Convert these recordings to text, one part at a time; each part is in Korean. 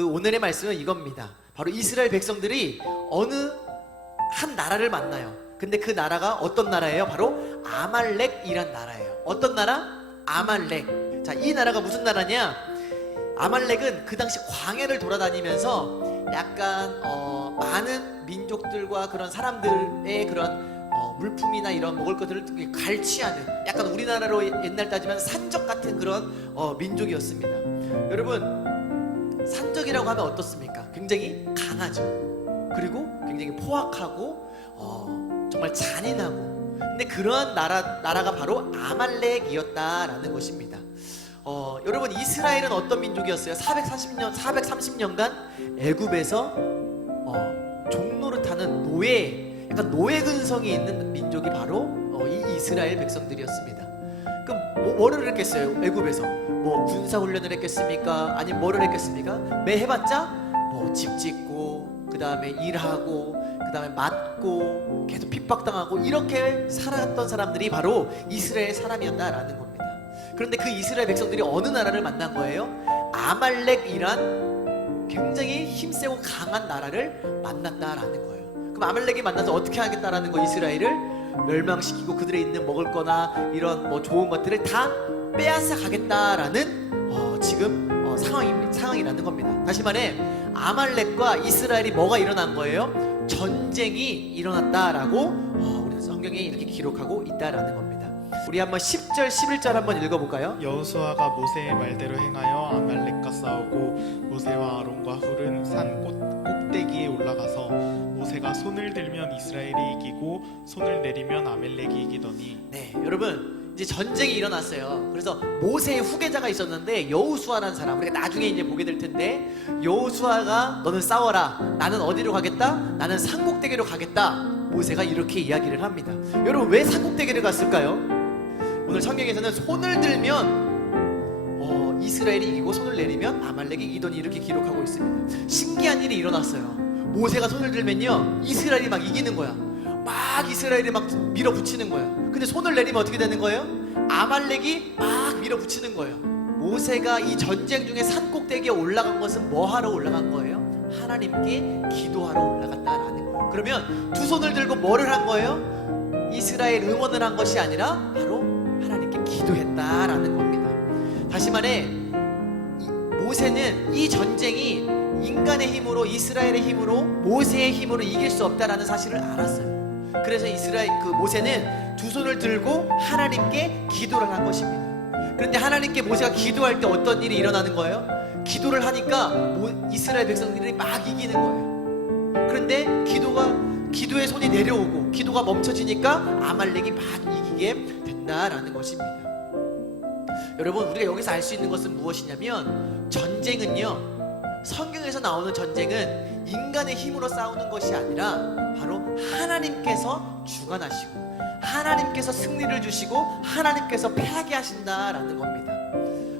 그 오늘의 말씀은 이겁니다. 바로 이스라엘 백성들이 어느 한 나라를 만나요. 근데 그 나라가 어떤 나라예요? 바로 아말렉이란 나라예요. 어떤 나라? 아말렉. 자, 이 나라가 무슨 나라냐? 아말렉은 그 당시 광야를 돌아다니면서 약간 많은 민족들과 그런 사람들의 그런 물품이나 이런 먹을 것들을 갈취하는, 약간 우리나라로 옛날 따지면 산적 같은 그런 민족이었습니다. 여러분, 산적이라고 하면 어떻습니까? 굉장히 강하죠. 그리고 굉장히 포악하고 정말 잔인하고. 근데 그런 나라가 바로 아말렉이었다라는 것입니다. 여러분, 이스라엘은 어떤 민족이었어요? 430년간 애굽에서 종노릇하는 약간 노예 근성이 있는 민족이 바로 이 이스라엘 백성들이었습니다. 그럼 뭐를 했겠어요? 애굽에서 뭐 군사훈련을 했겠습니까? 아니면 뭐를 했겠습니까? 매 해봤자 뭐 집 짓고, 그 다음에 일하고, 그 다음에 맞고, 계속 핍박당하고, 이렇게 살았던 사람들이 바로 이스라엘 사람이었다라는 겁니다. 그런데 그 이스라엘 백성들이 어느 나라를 만난 거예요? 아말렉이란 굉장히 힘세고 강한 나라를 만났다라는 거예요. 그럼 아말렉이 만나서 어떻게 하겠다라는 거? 이스라엘을 멸망시키고 그들의 있는 먹을 거나 이런 뭐 좋은 것들을 다 빼앗아 가겠다라는 지금 상황이라는 겁니다. 다시 말해, 아말렉과 이스라엘이 뭐가 일어난 거예요? 전쟁이 일어났다라고 우리 성경에 이렇게 기록하고 있다라는 겁니다. 우리 한번 10절 11절 한번 읽어볼까요? 여호수아가 모세의 말대로 행하여 아말렉과 싸우고 모세와 아론과 훌은 산 꼭대기에 올라가서 모세가 손을 들면 이스라엘이 이기고 손을 내리면 아말렉이 이기더니. 네, 여러분, 이제 전쟁이 일어났어요. 그래서 모세의 후계자가 있었는데 여호수아라는 사람, 우리가 나중에 이제 보게 될 텐데, 여호수아가 너는 싸워라, 나는 어디로 가겠다? 나는 산꼭대기로 가겠다. 모세가 이렇게 이야기를 합니다. 여러분, 왜 산꼭대기를 갔을까요? 오늘 성경에서는 손을 들면 이스라엘이 이기고 손을 내리면 아말렉이 이기더니 이렇게 기록하고 있습니다. 신기한 일이 일어났어요. 모세가 손을 들면요, 이스라엘이 막 이기는 거야. 막 이스라엘이 막 밀어붙이는 거예요. 근데 손을 내리면 어떻게 되는 거예요? 아말렉이 막 밀어붙이는 거예요. 모세가 이 전쟁 중에 산꼭대기에 올라간 것은 뭐 하러 올라간 거예요? 하나님께 기도하러 올라갔다라는 거예요. 그러면 두 손을 들고 뭐를 한 거예요? 이스라엘 응원을 한 것이 아니라 바로 하나님께 기도했다라는 겁니다. 다시 말해, 모세는 이 전쟁이 인간의 힘으로, 이스라엘의 힘으로, 모세의 힘으로 이길 수 없다라는 사실을 알았어요. 그래서 모세는 두 손을 들고 하나님께 기도를 한 것입니다. 그런데 하나님께 모세가 기도할 때 어떤 일이 일어나는 거예요? 기도를 하니까 이스라엘 백성들이 막 이기는 거예요. 그런데 기도의 손이 내려오고 기도가 멈춰지니까 아말렉이 막 이기게 된다라는 것입니다. 여러분, 우리가 여기서 알 수 있는 것은 무엇이냐면, 전쟁은요, 성경에서 나오는 전쟁은 인간의 힘으로 싸우는 것이 아니라 바로 하나님께서 주관하시고 하나님께서 승리를 주시고 하나님께서 패하게 하신다라는 겁니다.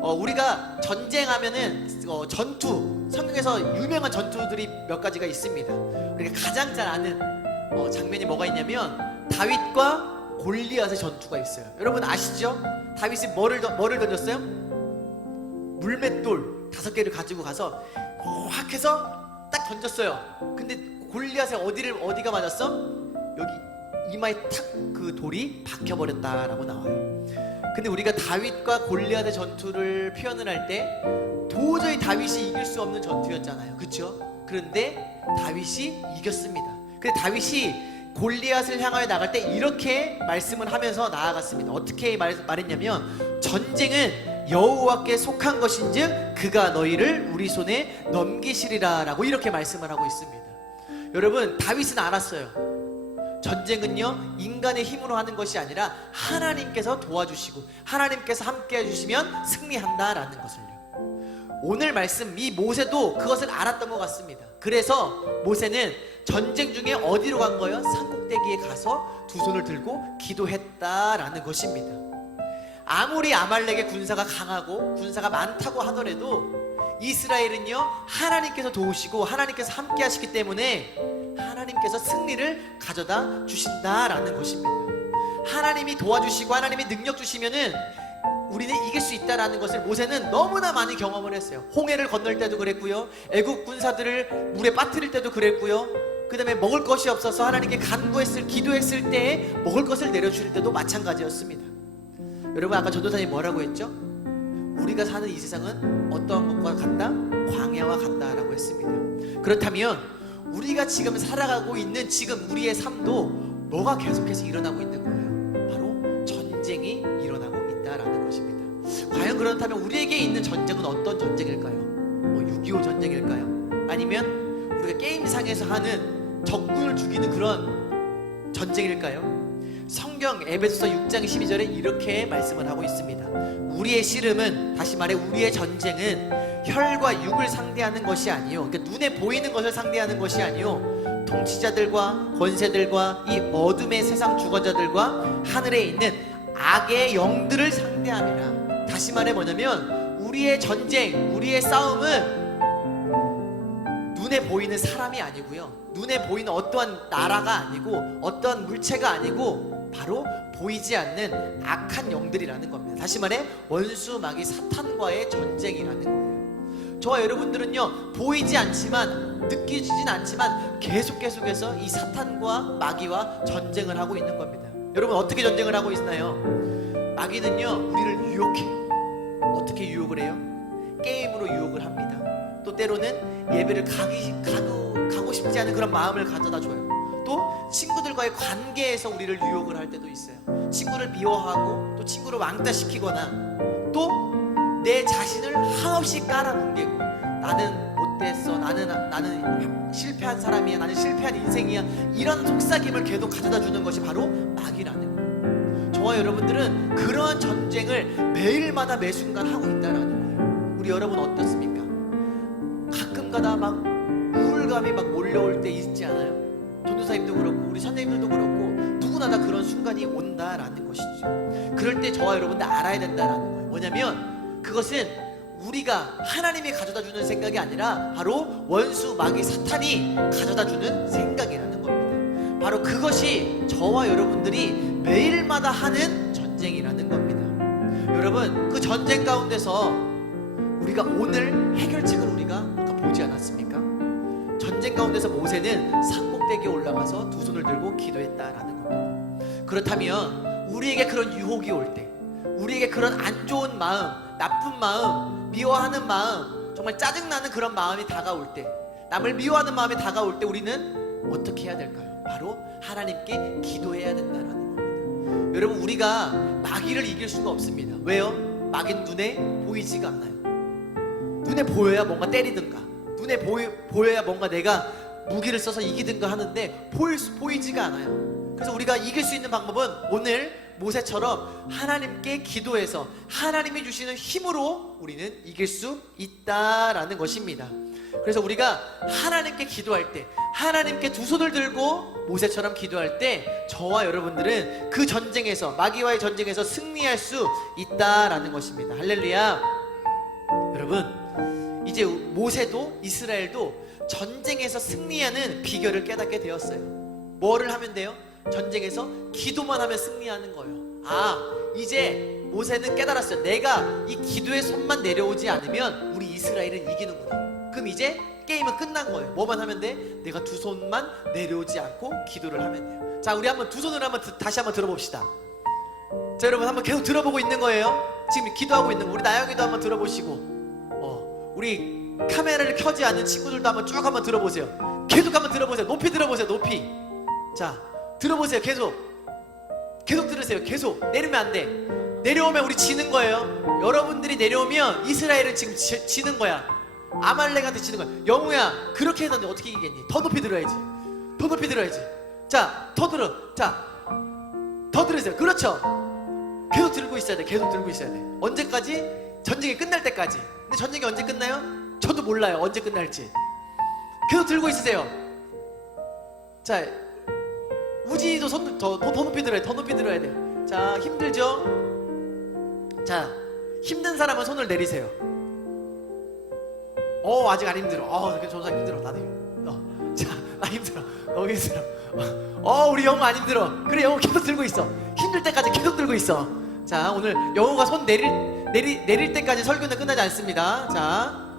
우리가 전쟁하면은 전투, 성경에서 유명한 전투들이 몇 가지가 있습니다. 우리가 가장 잘 아는 장면이 뭐가 있냐면, 다윗과 골리앗의 전투가 있어요. 여러분 아시죠? 다윗이 뭐를 던졌어요? 물맷돌 5개를 가지고 가서 확 해서 딱 던졌어요. 근데 골리앗의 어디가 맞았어? 여기 이마에 탁 그 돌이 박혀버렸다라고 나와요. 근데 우리가 다윗과 골리앗의 전투를 표현을 할 때 도저히 다윗이 이길 수 없는 전투였잖아요. 그렇죠? 그런데 다윗이 이겼습니다. 근데 다윗이 골리앗을 향하여 나갈 때 이렇게 말씀을 하면서 나아갔습니다. 어떻게 말했냐면, 전쟁은 여호와께 속한 것인즉 그가 너희를 우리 손에 넘기시리라 라고 이렇게 말씀을 하고 있습니다. 여러분, 다윗은 알았어요. 전쟁은요, 인간의 힘으로 하는 것이 아니라 하나님께서 도와주시고 하나님께서 함께 해주시면 승리한다라는 것을요. 오늘 말씀, 이 모세도 그것을 알았던 것 같습니다. 그래서 모세는 전쟁 중에 어디로 간 거예요? 산꼭대기에 가서 두 손을 들고 기도했다라는 것입니다. 아무리 아말렉의 군사가 강하고 군사가 많다고 하더라도 이스라엘은요, 하나님께서 도우시고 하나님께서 함께 하시기 때문에 하나님께서 승리를 가져다 주신다라는 것입니다. 하나님이 도와주시고 하나님이 능력 주시면은 우리는 이길 수 있다라는 것을 모세는 너무나 많이 경험을 했어요. 홍해를 건널 때도 그랬고요, 애국 군사들을 물에 빠뜨릴 때도 그랬고요, 그 다음에 먹을 것이 없어서 하나님께 기도했을 때에 먹을 것을 내려주실 때도 마찬가지였습니다. 여러분, 아까 전도사님 뭐라고 했죠? 우리가 사는 이 세상은 어떠한 것과 같다? 광야와 같다라고 했습니다. 그렇다면 우리가 지금 살아가고 있는 지금 우리의 삶도 뭐가 계속해서 일어나고 있는 거예요? 바로 전쟁이 일어나고 있다라는 것입니다. 과연 그렇다면 우리에게 있는 전쟁은 어떤 전쟁일까요? 6.25 전쟁일까요? 아니면 우리가 게임상에서 하는 적군을 죽이는 그런 전쟁일까요? 성경 에베소서 6장 12절에 이렇게 말씀을 하고 있습니다. 우리의 씨름은, 다시 말해 우리의 전쟁은 혈과 육을 상대하는 것이 아니요, 그러니까 눈에 보이는 것을 상대하는 것이 아니요, 통치자들과 권세들과 이 어둠의 세상 주권자들과 하늘에 있는 악의 영들을 상대함이라. 다시 말해 뭐냐면 우리의 전쟁, 우리의 싸움은 눈에 보이는 사람이 아니고요, 눈에 보이는 어떠한 나라가 아니고 어떠한 물체가 아니고 바로 보이지 않는 악한 영들이라는 겁니다. 다시 말해 원수 마귀 사탄과의 전쟁이라는 거예요. 저와 여러분들은요, 보이지 않지만, 느껴지진 않지만 계속해서 이 사탄과 마귀와 전쟁을 하고 있는 겁니다. 여러분, 어떻게 전쟁을 하고 있나요? 마귀는요, 우리를 유혹해요. 어떻게 유혹을 해요? 게임으로 유혹을 합니다. 또 때로는 예배를 가고 싶지 않은 그런 마음을 가져다 줘요. 또 친구들과의 관계에서 우리를 유혹을 할 때도 있어요. 친구를 미워하고 또 친구를 왕따시키거나 또 내 자신을 한없이 깔아뭉개고, 나는 못됐어, 나는 실패한 사람이야, 나는 실패한 인생이야, 이런 속삭임을 계속 가져다 주는 것이 바로 마귀라는 거예요. 저와 여러분들은 그러한 전쟁을 매일마다 매순간 하고 있다라는 거예요. 우리 여러분 어떻습니까? 가끔가다 막 우울감이 막 몰려올 때 있지 않아요? 전도사님도 그렇고 우리 선생님들도 그렇고 누구나 다 그런 순간이 온다라는 것이죠. 그럴 때 저와 여러분들 알아야 된다라는 거예요. 뭐냐면 그것은 우리가 하나님이 가져다주는 생각이 아니라 바로 원수 마귀 사탄이 가져다주는 생각이라는 겁니다. 바로 그것이 저와 여러분들이 매일마다 하는 전쟁이라는 겁니다. 여러분, 그 전쟁 가운데서 우리가 오늘 해결책을 우리가 아까 보지 않았습니까? 전쟁 가운데서 모세는 산꼭대기에 올라가서 두 손을 들고 기도했다라는 겁니다. 그렇다면 우리에게 그런 유혹이 올 때, 우리에게 그런 안 좋은 마음, 나쁜 마음, 미워하는 마음, 정말 짜증나는 그런 마음이 다가올 때, 남을 미워하는 마음이 다가올 때 우리는 어떻게 해야 될까요? 바로 하나님께 기도해야 된다라는 겁니다. 여러분, 우리가 마귀를 이길 수가 없습니다. 왜요? 마귀는 눈에 보이지가 않아요. 눈에 보여야 뭔가 때리든가, 눈에 보여야 뭔가 내가 무기를 써서 이기든가 하는데 보이지가 않아요. 그래서 우리가 이길 수 있는 방법은 오늘 모세처럼 하나님께 기도해서 하나님이 주시는 힘으로 우리는 이길 수 있다라는 것입니다. 그래서 우리가 하나님께 기도할 때, 하나님께 두 손을 들고 모세처럼 기도할 때 저와 여러분들은 그 전쟁에서, 마귀와의 전쟁에서 승리할 수 있다라는 것입니다. 할렐루야. 여러분, 이제 모세도 이스라엘도 전쟁에서 승리하는 비결을 깨닫게 되었어요. 뭐를 하면 돼요? 전쟁에서 기도만 하면 승리하는 거예요. 이제 모세는 깨달았어요. 내가 이 기도의 손만 내려오지 않으면 우리 이스라엘은 이기는구나. 그럼 이제 게임은 끝난 거예요. 뭐만 하면 돼? 내가 두 손만 내려오지 않고 기도를 하면 돼요. 자, 우리 한번 두 손을 다시 한번 들어봅시다. 자, 여러분 한번 계속 들어보고 있는 거예요. 지금 기도하고 있는 거. 우리 나영이도 한번 들어보시고, 우리 카메라를 켜지 않은 친구들도 한번 쭉 한번 들어보세요. 계속 한번 들어보세요. 높이 들어보세요. 높이. 자, 들어보세요. 계속 들으세요. 계속. 내리면 안 돼. 내려오면 우리 지는 거예요. 여러분들이 내려오면 이스라엘은 지금 지는 거야. 아말렉한테 지는 거야. 영우야, 그렇게 해서 어떻게 이기겠니? 더 높이 들어야지. 더 높이 들어야지. 자, 더 들어. 자, 더 들으세요. 그렇죠. 계속 들고 있어야 돼. 계속 들고 있어야 돼. 언제까지? 전쟁이 끝날 때까지. 근데 전쟁이 언제 끝나요? 저도 몰라요. 언제 끝날지. 계속 들고 있으세요. 자, 우진이도 손 더 높이 들어야 돼. 더 높이 들어야 돼. 자, 힘들죠? 자, 힘든 사람은 손을 내리세요. 아직 안 힘들어. 조사 힘들어. 나도 힘들어. 자, 나 힘들어. 너무 힘들어. 우리 영우 안 힘들어. 그래, 영우 계속 들고 있어. 힘들 때까지 계속 들고 있어. 자, 오늘 영호가 손 내릴 때까지 설교는 끝나지 않습니다. 자,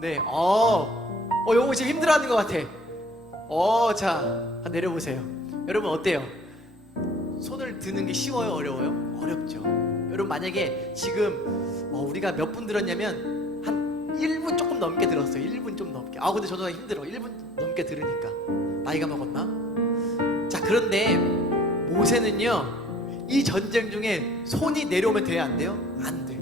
네, 영호 지금 힘들어하는 것 같아. 자, 한번 내려보세요. 여러분 어때요? 손을 드는 게 쉬워요, 어려워요? 어렵죠. 여러분 만약에 지금 우리가 몇 분 들었냐면 한 1분 조금 넘게 들었어요. 1분 좀 넘게. 근데 저도 힘들어. 1분 넘게 들으니까. 나이가 먹었나? 자, 그런데 모세는요, 이 전쟁 중에 손이 내려오면 돼야 안 돼요? 안 돼.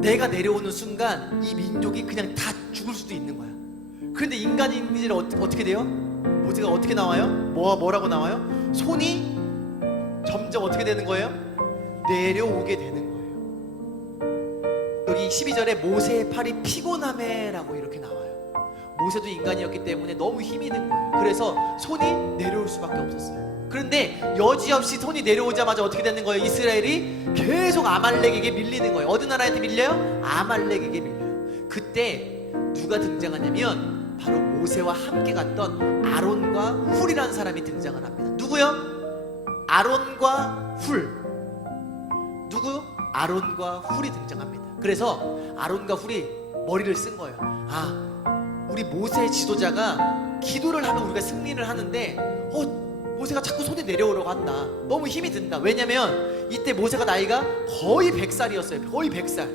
내가 내려오는 순간 이 민족이 그냥 다 죽을 수도 있는 거야. 그런데 인간인지를 어떻게 돼요? 모세가 어떻게 나와요? 뭐라고 나와요? 손이 점점 어떻게 되는 거예요? 내려오게 되는 거예요. 여기 12절에 모세의 팔이 피곤함에라고 이렇게 나와요. 모세도 인간이었기 때문에 너무 힘이 든 거예요. 그래서 손이 내려올 수밖에 없었어요. 그런데 여지없이 손이 내려오자마자 어떻게 되는 거예요? 이스라엘이 계속 아말렉에게 밀리는 거예요. 어느 나라한테 밀려요? 아말렉에게 밀려요. 그때 누가 등장하냐면 바로 모세와 함께 갔던 아론과 훌이라는 사람이 등장을 합니다. 누구요? 아론과 훌. 누구? 아론과 훌이 등장합니다. 그래서 아론과 훌이 머리를 쓴 거예요. 우리 모세의 지도자가 기도를 하면 우리가 승리를 하는데 모세가 자꾸 손에 내려오려고 한다. 너무 힘이 든다. 왜냐면 이때 모세가 나이가 거의 100살이었어요. 거의 100살.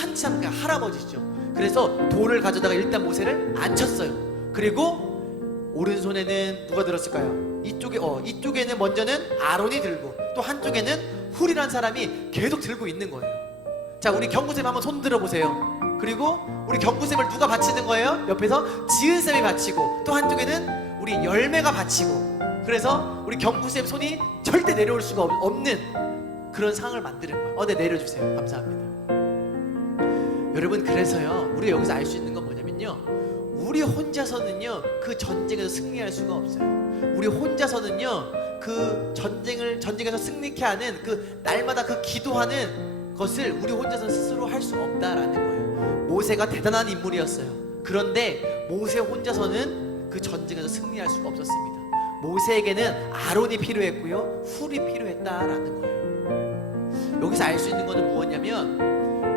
한참 그냥 할아버지죠. 그래서 돌을 가져다가 일단 모세를 앉혔어요. 그리고 오른손에는 누가 들었을까요? 이쪽에는 먼저는 아론이 들고 또 한쪽에는 훌이라는 사람이 계속 들고 있는 거예요. 자, 우리 경구쌤 한번 손 들어보세요. 그리고 우리 경구쌤을 누가 바치는 거예요? 옆에서 지은쌤이 바치고 또 한쪽에는 우리 열매가 바치고. 그래서 우리 경구쌤 손이 절대 내려올 수가 없는 그런 상황을 만드는 거예요. 네, 내려주세요. 감사합니다. 여러분, 그래서요, 우리가 여기서 알 수 있는 건 뭐냐면요, 우리 혼자서는요 그 전쟁에서 승리할 수가 없어요. 우리 혼자서는요 그 전쟁에서 승리케 하는 그 날마다 그 기도하는 것을 우리 혼자서는 스스로 할 수 없다라는 거예요. 모세가 대단한 인물이었어요. 그런데 모세 혼자서는 그 전쟁에서 승리할 수가 없었습니다. 모세에게는 아론이 필요했고요, 훌이 필요했다라는 거예요. 여기서 알 수 있는 것은 무엇냐면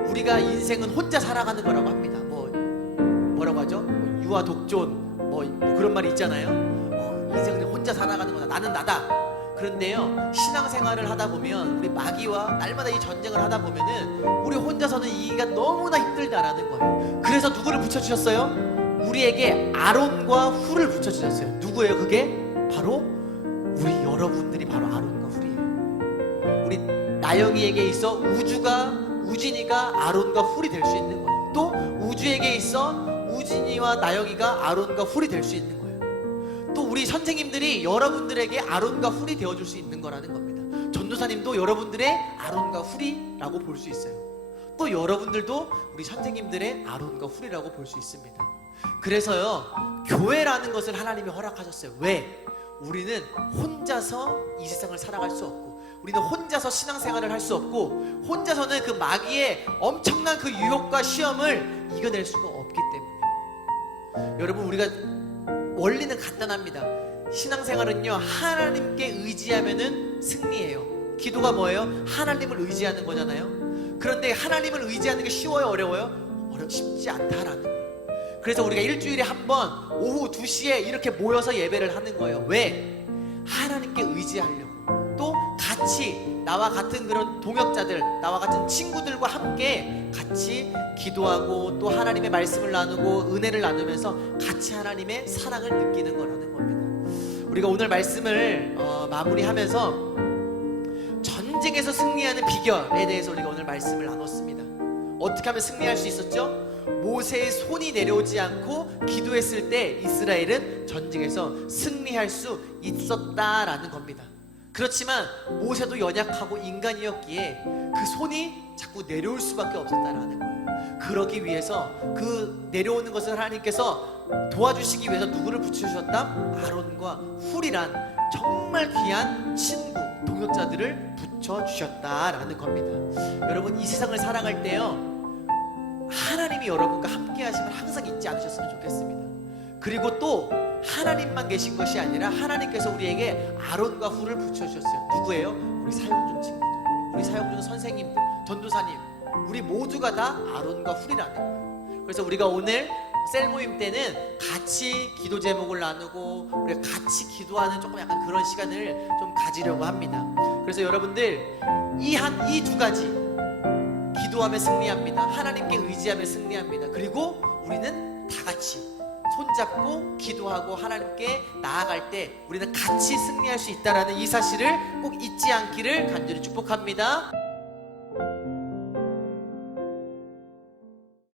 우리가 인생은 혼자 살아가는 거라고 합니다. 뭐라고 하죠? 유아 독존 그런 말이 있잖아요. 인생은 혼자 살아가는 거다. 나는 나다. 그런데요, 신앙생활을 하다 보면 우리 마귀와 날마다 이 전쟁을 하다 보면은 우리 혼자서는 이기가 너무나 힘들다라는 거예요. 그래서 누구를 붙여주셨어요? 우리에게 아론과 훌을 붙여주셨어요. 누구예요? 그게 바로 우리 여러분들이 바로 아론과 훌이에요. 우리 나영이에게 있어 우진이가 아론과 훌이 될 수 있는 거예요. 또 우주에게 있어 우진이와 나영이가 아론과 훌이 될 수 있는 거예요. 또 우리 선생님들이 여러분들에게 아론과 훌이 되어줄 수 있는 거라는 겁니다. 전도사님도 여러분들의 아론과 훌이라고 볼 수 있어요. 또 여러분들도 우리 선생님들의 아론과 훌이라고 볼 수 있습니다. 그래서요, 교회라는 것을 하나님이 허락하셨어요. 왜? 우리는 혼자서 이 세상을 살아갈 수 없고, 우리는 혼자서 신앙생활을 할 수 없고, 혼자서는 그 마귀의 엄청난 그 유혹과 시험을 이겨낼 수가 없기 때문에. 여러분, 우리가 원리는 간단합니다. 신앙생활은요, 하나님께 의지하면은 승리예요. 기도가 뭐예요? 하나님을 의지하는 거잖아요. 그런데 하나님을 의지하는 게 쉬워요, 어려워요? 쉽지 않다라는 거예요. 그래서 우리가 일주일에 한 번 오후 2시에 이렇게 모여서 예배를 하는 거예요. 왜? 하나님께 의지하려고. 또 같이 나와 같은 그런 동역자들, 나와 같은 친구들과 함께 같이 기도하고 또 하나님의 말씀을 나누고 은혜를 나누면서 같이 하나님의 사랑을 느끼는 거라는 겁니다. 우리가 오늘 말씀을 마무리하면서 전쟁에서 승리하는 비결에 대해서 우리가 오늘 말씀을 나눴습니다. 어떻게 하면 승리할 수 있었죠? 모세의 손이 내려오지 않고 기도했을 때 이스라엘은 전쟁에서 승리할 수 있었다라는 겁니다. 그렇지만 모세도 연약하고 인간이었기에 그 손이 자꾸 내려올 수밖에 없었다라는 거예요. 그러기 위해서 그 내려오는 것을 하나님께서 도와주시기 위해서 누구를 붙여주셨다? 아론과 훌이란 정말 귀한 친구, 동역자들을 붙여주셨다라는 겁니다. 여러분, 이 세상을 살아갈 때요, 하나님이 여러분과 함께 하심을 항상 잊지 않으셨으면 좋겠습니다. 그리고 또 하나님만 계신 것이 아니라 하나님께서 우리에게 아론과 훌을 붙여주셨어요. 누구예요? 우리 사용준 친구들. 우리 사역 중 선생님들, 전도사님, 우리 모두가 다 아론과 훌이라는 거예요. 그래서 우리가 오늘 셀 모임 때는 같이 기도 제목을 나누고 우리가 같이 기도하는 조금 약간 그런 시간을 좀 가지려고 합니다. 그래서 여러분들 이 두 가지, 기도하며 승리합니다. 하나님께 의지하며 승리합니다. 그리고 우리는 다 같이 손잡고 기도하고 하나님께 나아갈 때 우리는 같이 승리할 수 있다는 이 사실을 꼭 잊지 않기를 간절히 축복합니다.